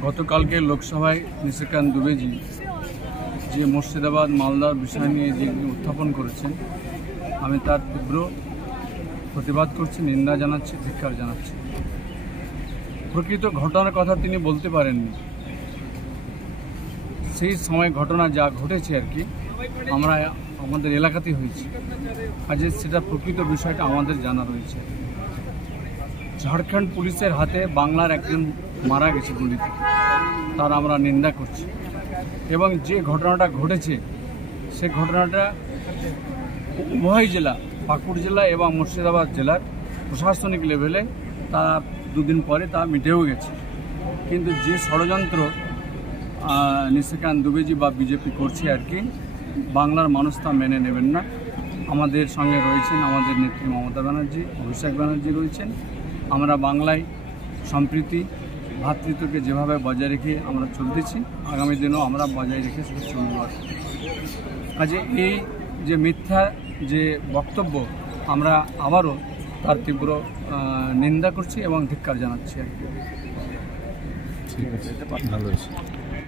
গতকালকে লোকসভায় নিশিকান্ত দুবেজি যে মুর্শিদাবাদ মালদার বিষয় নিয়ে যে উত্থাপন করেছেন, আমি তার তীব্র প্রতিবাদ করছি, নিন্দা জানাচ্ছি, ধিক্কার জানাচ্ছি। প্রকৃত ঘটনার কথা তিনি বলতে পারেননি। সেই সময় ঘটনা যা ঘটেছে আর কি আমরা আমাদের এলাকাতেই হয়েছে, কাজে সেটা প্রকৃত বিষয়টা আমাদের জানা রয়েছে। ঝাড়খণ্ড পুলিশের হাতে বাংলার একজন মারা গেছে গুলিতে, তার আমরা নিন্দা করছি। এবং যে ঘটনাটা ঘটেছে সে ঘটনাটা উভয় জেলা, পাকুড় জেলা এবং মুর্শিদাবাদ জেলার প্রশাসনিক লেভেলে তা দুদিন পরে তা মিটেও গেছে। কিন্তু যে ষড়যন্ত্র নিশিকান্ত দুবেজি বা বিজেপি করছে আর কি, বাংলার মানুষ তা মেনে নেবেন না। আমাদের সঙ্গে রয়েছেন আমাদের নেত্রী মমতা ব্যানার্জি, অভিষেক ব্যানার্জি রয়েছেন। আমরা বাংলায় সম্প্রীতি ভ্রাতৃত্বকে যেভাবে বজায় রেখে আমরা চলতেছি, আগামী দিনেও আমরা বজায় রেখে সেটা চলব। কাজে এই যে মিথ্যা যে বক্তব্য, আমরা আবারও তার তীব্র নিন্দা করছি এবং ধিক্কার জানাচ্ছি আর কি। ঠিক আছে, ভালো আছে।